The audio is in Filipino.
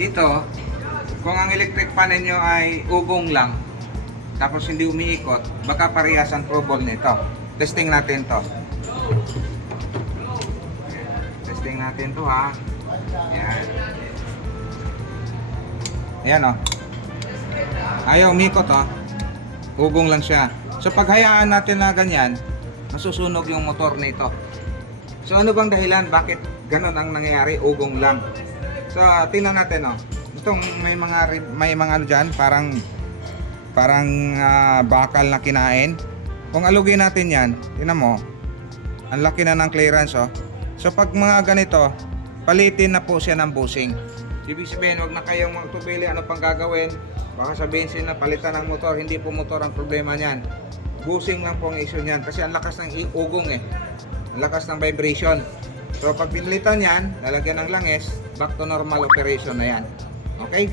Dito, kung ang electric fan ninyo ay ugong lang, tapos hindi umiikot, baka parehas ang trouble nito. Testing natin to. Testing natin to ha. Yan. Ayan o. Ayaw umiikot o. Ugong lang siya. So paghayaan natin na ganyan, masusunog yung motor nito. So ano bang dahilan? Bakit ganun ang nangyayari? Ugong lang. So tingnan natin o. Itong may mga ano dyan, parang bakal na kinain. Kung alugin natin yan, tingnan mo, ang laki na ng clearance oh. So pag mga ganito, palitin na po siya ng bushing. Ibig sabihin, wag na kayong magtubili, ano pang gagawin? Baka sabihin sila palitan ng motor, hindi po motor ang problema niyan. Bushing lang po ang issue niyan kasi ang lakas ng ugong eh. Ang lakas ng vibration. So pag pinalitan yan, lalagyan ng langis, back to normal operation na yan. Okay?